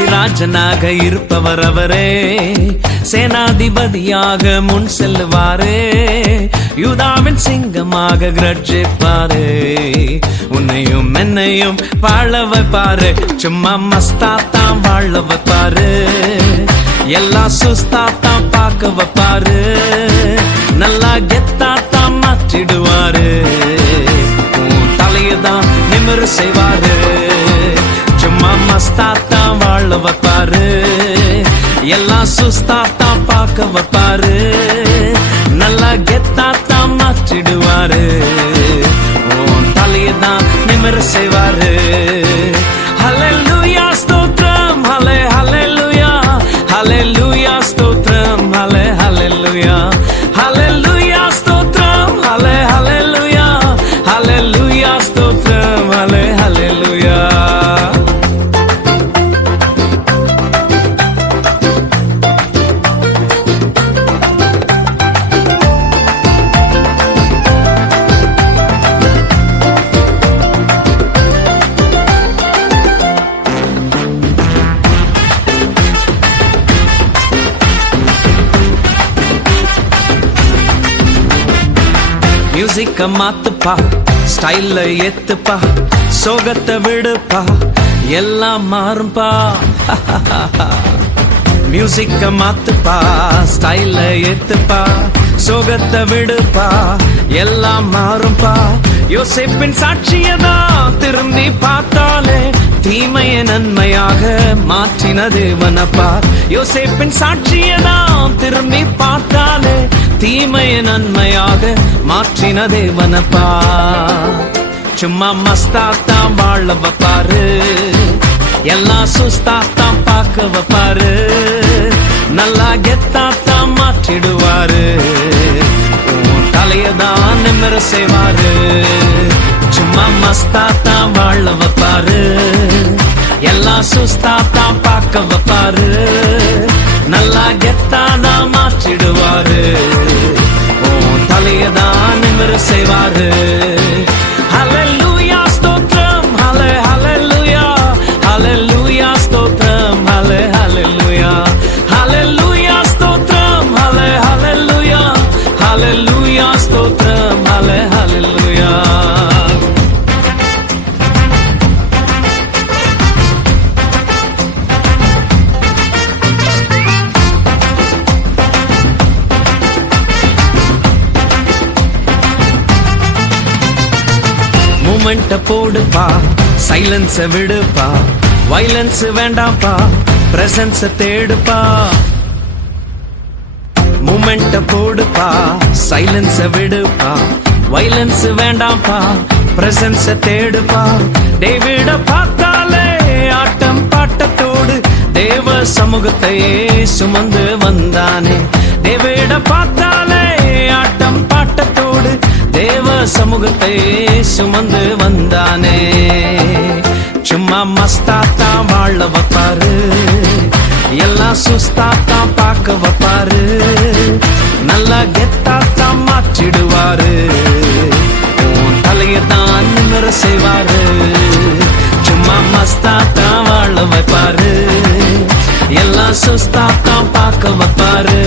ராஜராஜனாக இருப்பவர் அவரே, சேனாதிபதியாக முன் செல்லுவாரே, யூதாவின் சிங்கமாக கிரட்சிப்பாரே, உன்னையும் என்னையும் வாழ வைப்பாரு, சும்மா மஸ்தாத்தான் வாழ வைப்பாரு, எல்லா சுஸ்தாத்தான் பார்க்க வைப்பாரு, நல்லா கெத்தாத்தான் மாற்றிடுவாரு, தலையதான் நிமிர செய்வாரு, சும்மா மஸ்தாத்தான் வாழ வைப்பாரு, எல்லாம் சுஸ்தாத்தான் பார்க்க வைப்பாரு, நல்லா கெத்தாத்தான் மாற்றிடுவாரு, தலையதான் நிமிர செய்வாரு. ஹல்லேலூயா ஸ்தோத்திரம், ஹல்லே ஹல்லேலூயா, ஹல்லேலூயா ஸ்தோத்திரம், ஹல்லே ஹல்லேலூயா, ஹல்லேலூயா ஸ்தோத்திரம், ஹல்லே ஹல்லேலூயா, ஹல்லேலூயா ஸ்தோத்திரம், ஹல்லே ஹல்லேலூயா. மியூசிக்க மாத்துப்பா, ஸ்டைல்ல ஏத்துப்பா, சோகத்தை விடுப்பா, எல்லாம் மாறும்பா. மியூசிக்க மாத்துப்பா, ஸ்டைல்ல ஏத்துப்பா, சோகத்தை விடுப்பா, எல்லாம் மாறும்பா. யோசேப்பின் சாட்சியதான் திரும்பி பார்த்தாலே தீமைய நன்மையாக மாற்றின தேவனப்பா. யோசேப்பின் சாட்சியதான் திரும்பி பார்த்தாலே தீமைய நன்மையாக மாற்றின தேவனப்பா. சும்மா மஸ்தாத்தான் வாழ வைப்பாரு, எல்லாம் சுஸ்தாத்தான் பார்க்க வைப்பாரு, நல்லா கெத்தாத்தான் மாற்றிடுவாரு, தலையதான் நிமிர செய்வாரு. சும்மா மஸ்தாத்தான் வாழ வைப்பாரு, எல்லாம் சுஸ்தாத்தான் பார்க்க வைப்பாரு, நல்லா கெத்தானா மாற்றிடுவாரு, தலையதான் நிமிர செய்வாரு. ஹல்லேலூயா ஸ்தோத்திரம், ஹல்லே ஹல்லேலூயா, ஹல்லேலூயா ஸ்தோத்திரம், ஹல்லே ஹல்லேலூயா, ஹல்லேலூயா ஸ்தோத்திரம், ஹல்லே ஹல்லேலூயா, ஹல்லேலூயா ஸ்தோத்திரம், ஹல்லே ஹல்லேலூயா. மூமெண்ட போடுப்பா, சைலன்ஸ விடுப்பா, வைலன்ஸ் வேண்டாம்ப்பா, பிரசன்ஸ தேடுப்பா. மூமெண்ட போடுப்பா, சைலன்ஸ விடுப்பா, வைலன்ஸ் வேண்டாம்ப்பா, பிரசன்ஸ தேடுப்பா. டேவிட பார்த்தாலே ஆட்டம் பாட்டத்தோடு தேவ சமூகத்தையே சுமந்து வந்தானே. டேவிட பார்த்தாலே ஆட்டம் பாட்டத்தோடு தேவ சமூகத்தை சுமந்து வந்தானே. சும்மா மஸ்தாத்தான் வாழ வைப்பாரு, எல்லாம் சுஸ்தாத்தான் பார்க்க வைப்பாரு, நல்லா கெத்தாத்தான் மாற்றிடுவாரு, தலையத்தான் நிமிர செய்வாரு. சும்மா மஸ்தாத்தான் வாழ வைப்பாரு, எல்லாம் சுஸ்தாத்தான் பார்க்க வைப்பாரு,